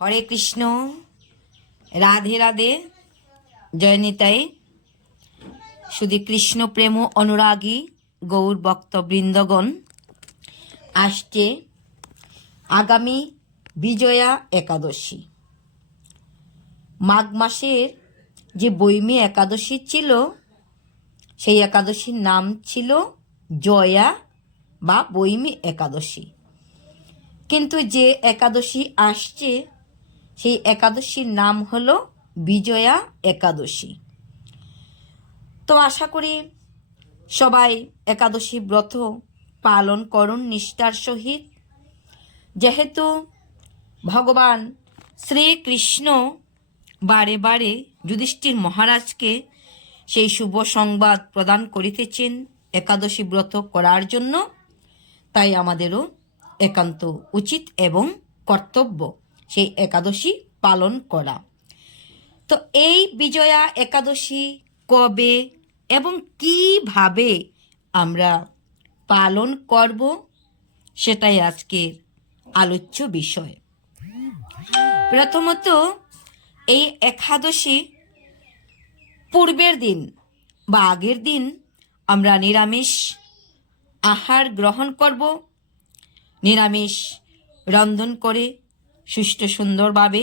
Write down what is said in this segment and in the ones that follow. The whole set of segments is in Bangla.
হরে কৃষ্ণ, রাধে রাধে, জয় নিতাই। শুধু কৃষ্ণ প্রেম অনুরাগী গৌর ভক্তবৃন্দগণ, আসছে আগামী বিজয়া একাদশী। মাঘ মাসের যে বৈমী একাদশী ছিল, সেই একাদশীর নাম ছিল জয়া বা বৈমী একাদশী। কিন্তু যে একাদশী আসছে, সেই একাদশীর নাম হলো বিজয়া একাদশী। তো আশা করি সবাই একাদশী ব্রত পালন করুন নিষ্ঠার সহিত। যেহেতু ভগবান শ্রীকৃষ্ণ বারে বারে যুধিষ্ঠির মহারাজকে সেই শুভ সংবাদ প্রদান করিতেছেন একাদশী ব্রত করার জন্য, তাই আমাদেরও একান্ত উচিত এবং কর্তব্য সেই একাদশী পালন করা। তো এই বিজয়া একাদশী কবে এবং কিভাবে আমরা পালন করব, সেটাই আজকের আলোচ্য বিষয়। প্রথমত, এই একাদশী পূর্বের দিন বা আগের দিন আমরা নিরামিষ আহার গ্রহণ করব। নিরামিষ রন্ধন করে সুষ্ঠু সুন্দরভাবে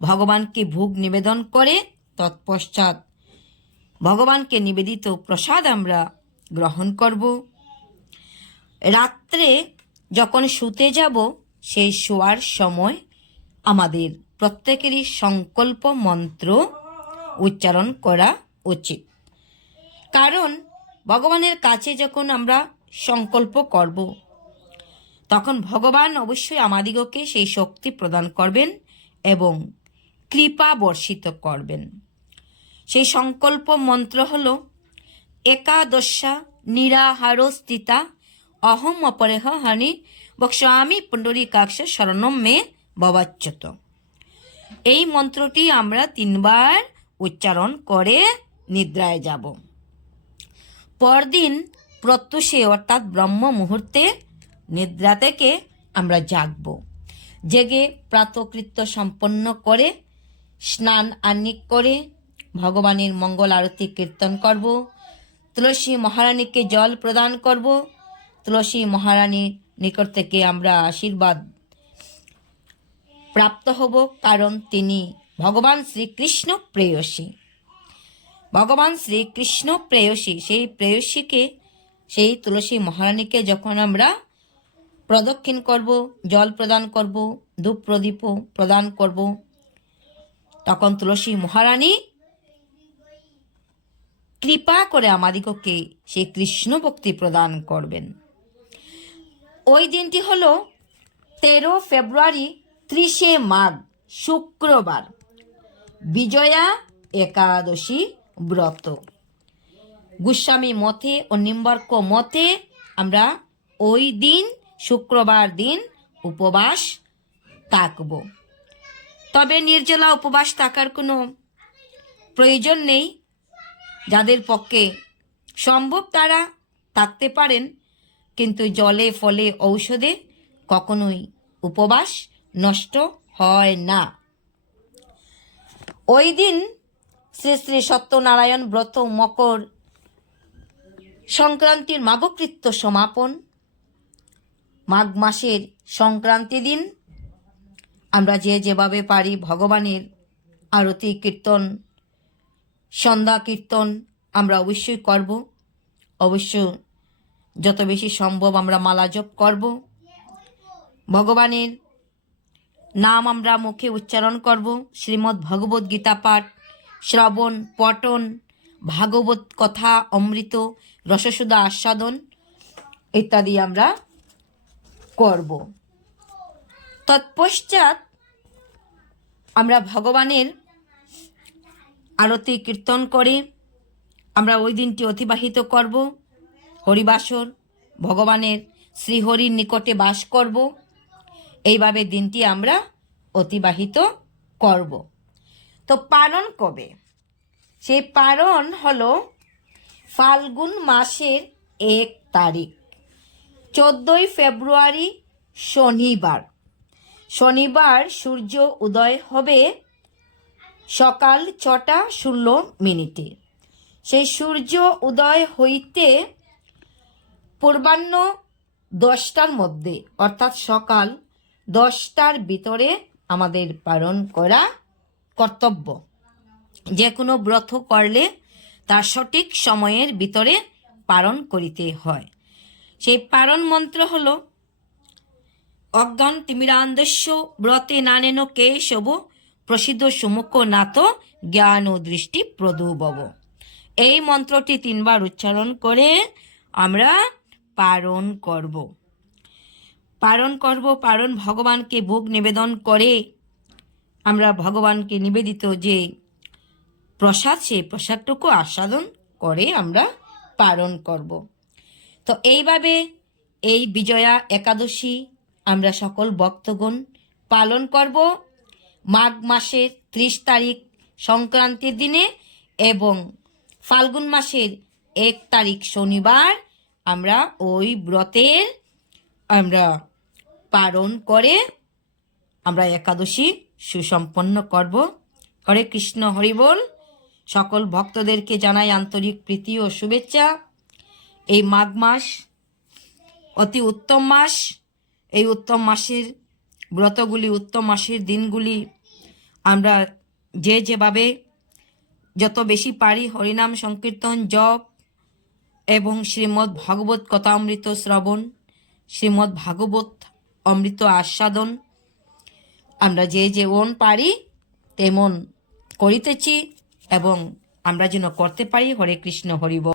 ভগবানকে ভোগ নিবেদন করে তৎপশ্চাৎ ভগবানকে নিবেদিত প্রসাদ আমরা গ্রহণ করব। রাত্রে যখন শুতে যাব, সেই শোয়ার সময় আমাদের প্রত্যেকেরই সংকল্প মন্ত্র উচ্চারণ করা উচিত। কারণ ভগবানের কাছে যখন আমরা সংকল্প করব, তখন ভগবান অবশ্যই আমাদিগকে সেই শক্তি প্রদান করবেন এবং কৃপা বর্ষিত করবেন। সেই সংকল্প মন্ত্র হল একাদশা নিরাহার স্থিতা অহম অপরেহ হানি বক্ষ্যামি পুণ্ডরীকাক্ষ শরণম মে ভবাচ্যুত। এই মন্ত্রটি আমরা 3 বার উচ্চারণ করে নিদ্রায় যাব। পরদিন প্রত্যুষে অর্থাৎ ব্রহ্ম মুহূর্তে নিদ্রা থেকে আমরা জাগব। জেগে প্রাতকৃত্য সম্পন্ন করে স্নান আহ্নিক করে ভগবানের মঙ্গল আরতি কীর্তন করব। তুলসী মহারানীকে জল প্রদান করব। তুলসী মহারানীর নিকট থেকে আমরা আশীর্বাদ প্রাপ্ত হব, কারণ তিনি ভগবান শ্রীকৃষ্ণ প্রেয়সী। ভগবান শ্রীকৃষ্ণ প্রেয়সী, সেই প্রেয়সীকে, সেই তুলসী মহারানীকে যখন আমরা প্রদক্ষিণ করব, জল প্রদান করব, ধূপ প্রদীপ প্রদান করব, তখন তুলসী মহারানী কৃপা করে আমাদিগকে সেই কৃষ্ণ ভক্তি প্রদান করবেন। ওই দিনটি হলো 13 ফেব্রুয়ারি 30 মাঘ শুক্রবার, বিজয়া একাদশী ব্রত। গোস্বামী মতে ও নিম্বার্ক মতে আমরা ওই দিন শুক্রবার দিন উপবাস থাকব। তবে নির্জলা উপবাস থাকার কোনো প্রয়োজন নেই। যাদের পক্ষে সম্ভব তারা থাকতে পারেন, কিন্তু জলে ফলে ঔষধে কখনোই উপবাস নষ্ট হয় না। ওই দিন শ্রী শ্রী সত্যনারায়ণ ব্রত মকর সংক্রান্তির মাঘকৃত্য সমাপন। মাঘ মাসের সংক্রান্তি দিন আমরা যে যেভাবে পারি ভগবানের আরতি কীর্তন, সন্ধ্যা কীর্তন আমরা অবশ্যই করব। অবশ্য যত বেশি সম্ভব আমরা মালা জপ করব। ভগবানের নাম আমরা মুখে উচ্চারণ করব। শ্রীমদ্ ভগবদ্ গীতা পাঠ, শ্রবণ, পঠন, ভাগবত কথা, অমৃত, রসসুধা আস্বাদন ইত্যাদি আমরা করব। তৎপশ্চাৎ আমরা ভগবানের আরতি কীর্তন করে আমরা ওই দিনটি অতিবাহিত করব। হরিবাসর, ভগবানের শ্রীহরির নিকটে বাস করব। এইভাবে দিনটি আমরা অতিবাহিত করব। তো পালন কবে? সেই পালন হলো ফাল্গুন মাসের 1 তারিখ, 14 ফেব্রুয়ারি শনিবার। শনিবার সূর্য উদয় হবে সকাল 6:16। সেই সূর্য উদয় হইতে পূর্বাহ্ন 10টার মধ্যে অর্থাৎ সকাল 10টার ভিতরে আমাদের পালন করা কর্তব্য। যে কোনো ব্রত করলে তার সঠিক সময়ের ভিতরে পালন করিতে হয়। সেই পালন মন্ত্র হল অজ্ঞান তিমিরান্ধস্য ব্রতে নানেন কেশব প্রসিদ্ধ সুমুখ নাথ জ্ঞান ও দৃষ্টি প্রদুবব। এই মন্ত্রটি 3বার উচ্চারণ করে আমরা পালন করব। পালন ভগবানকে ভোগ নিবেদন করে আমরা ভগবানকে নিবেদিত যে প্রসাদ, সেই প্রসাদটুকু আস্বাদন করে আমরা পালন করব। তো এইভাবে এই বিজয়া একাদশী আমরা সকল ভক্তগণ পালন করব মাঘ মাসের 30 তারিখ সংক্রান্তির দিনে এবং ফাল্গুন মাসের 1 তারিখ শনিবার আমরা ওই ব্রতের আমরা পালন করে আমরা একাদশী সুসম্পন্ন করব। হরে কৃষ্ণ, হরি বল। সকল ভক্তদেরকে জানাই আন্তরিক প্রীতি ও শুভেচ্ছা। এই মাঘ মাস অতি উত্তম মাস। এই উত্তম মাসের ব্রতগুলি, উত্তম মাসের দিনগুলি আমরা যে যেভাবে যত বেশি পারি হরিনাম সংকীর্তন, জপ এবং শ্রীমদ্ ভাগবত কথামৃত শ্রবণ, শ্রীমদ্ ভাগবত অমৃত আস্বাদন আমরা যে যেমন পারি তেমন করিতেছি এবং আমরা যেন করতে পারি। হরে কৃষ্ণ, হরি বল।